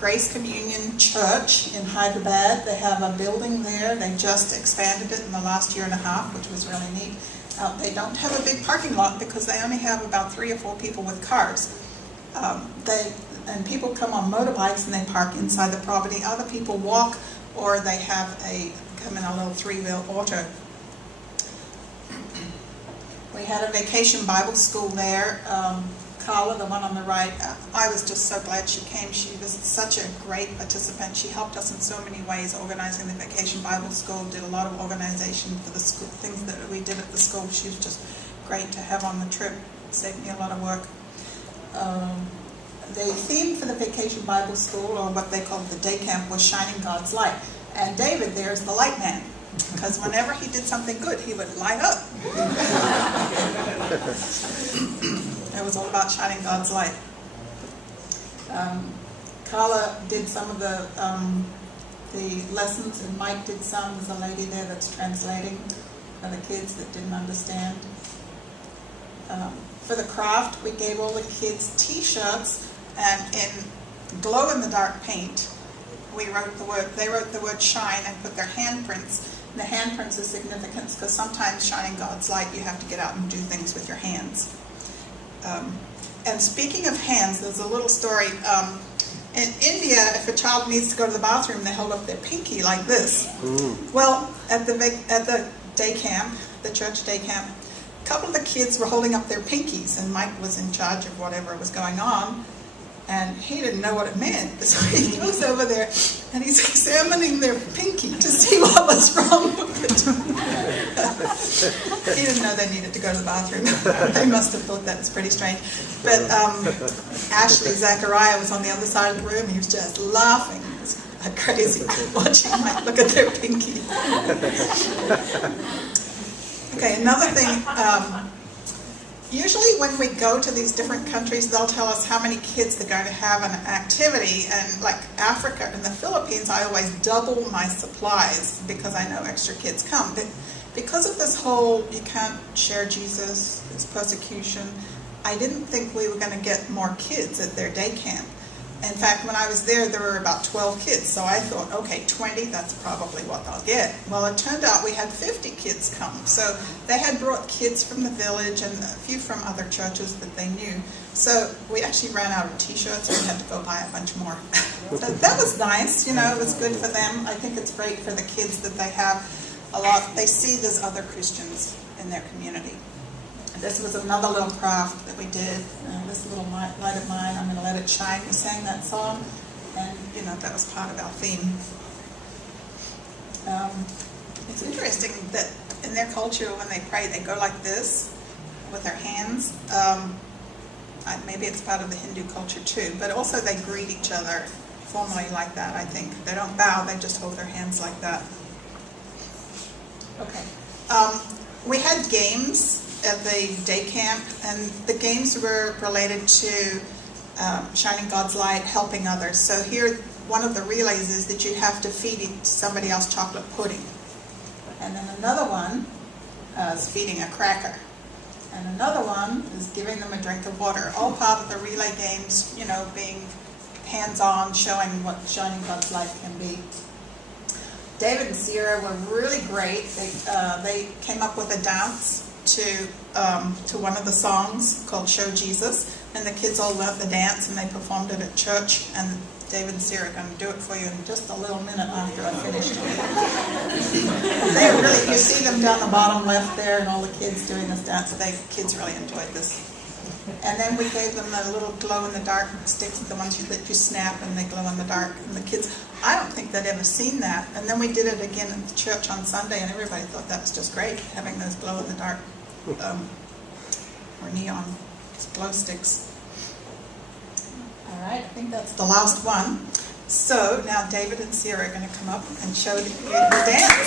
Grace Communion Church in Hyderabad. They have a building there. They just expanded it in the last year and a half, which was really neat. They don't have a big parking lot because they only have about 3 or 4 people with cars. And people come on motorbikes and they park inside the property. Other people walk, or they come in a little 3-wheel auto. We had a vacation Bible school there. Carla, the one on the right, I was just so glad she came. She was such a great participant. She helped us in so many ways, organizing the vacation Bible school, did a lot of organization for the school, things that we did at the school. She was just great to have on the trip. Saved me a lot of work. The theme for the vacation Bible school, or what they called the day camp, was Shining God's Light. And David there is the light man, because whenever he did something good, he would light up. It was all about shining God's light. Carla did some of the lessons, and Mike did some. There's a lady there that's translating for the kids that didn't understand. For the craft, we gave all the kids T-shirts, and in glow-in-the-dark paint, they wrote the word shine and put their handprints. And the handprints are significant because sometimes shining God's light, you have to get out and do things with your hands. And speaking of hands, there's a little story. In India, if a child needs to go to the bathroom, they hold up their pinky like this. Well, at the day camp, the church day camp, a couple of the kids were holding up their pinkies, and Mike was in charge of whatever was going on, and he didn't know what it meant. So he goes over there, and he's examining their pinky to see what was wrong with it. He didn't know they needed to go to the bathroom. They must have thought that was pretty strange. But Ashley Zachariah was on the other side of the room. He was just laughing. It was crazy watching Mike look at their pinky. Okay, another thing. Usually when we go to these different countries, they'll tell us how many kids they're going to have an activity. And like Africa and the Philippines, I always double my supplies because I know extra kids come. But because of this whole, you can't share Jesus, it's persecution, I didn't think we were going to get more kids at their day camp. In fact, when I was there were about 12 kids. So I thought, okay, 20, that's probably what I'll get. Well, it turned out we had 50 kids come. So they had brought kids from the village and a few from other churches that they knew. So we actually ran out of T-shirts and we had to go buy a bunch more. That was nice, it was good for them. I think it's great for the kids that they have a lot. They see there's other Christians in their community. This was another little craft that we did. This little light of mine, I'm going to let it shine. We sang that song, and that was part of our theme. It's interesting that in their culture, when they pray, they go like this with their hands. Maybe it's part of the Hindu culture too, but also they greet each other formally like that, I think. They don't bow, they just hold their hands like that. Okay. We had games at the day camp, and the games were related to shining God's light, helping others. So here, one of the relays is that you have to feed somebody else chocolate pudding. And then another one is feeding a cracker. And another one is giving them a drink of water. All part of the relay games, being hands-on, showing what shining God's light can be. David and Sierra were really great. They came up with a dance to one of the songs called Show Jesus, and the kids all loved the dance and they performed it at church, and David and Sarah are going to do it for you in just a little minute after I finish. You see them down the bottom left there, and all the kids doing this dance. The kids really enjoyed this. And then we gave them the little glow-in-the-dark sticks, the ones that you snap and they glow in the dark. And the kids, I don't think they'd ever seen that. And then we did it again at the church on Sunday, and everybody thought that was just great, having those glow-in-the-dark or neon glow sticks. All right, I think that's the last one. So now David and Sierra are going to come up and show the beautiful dance.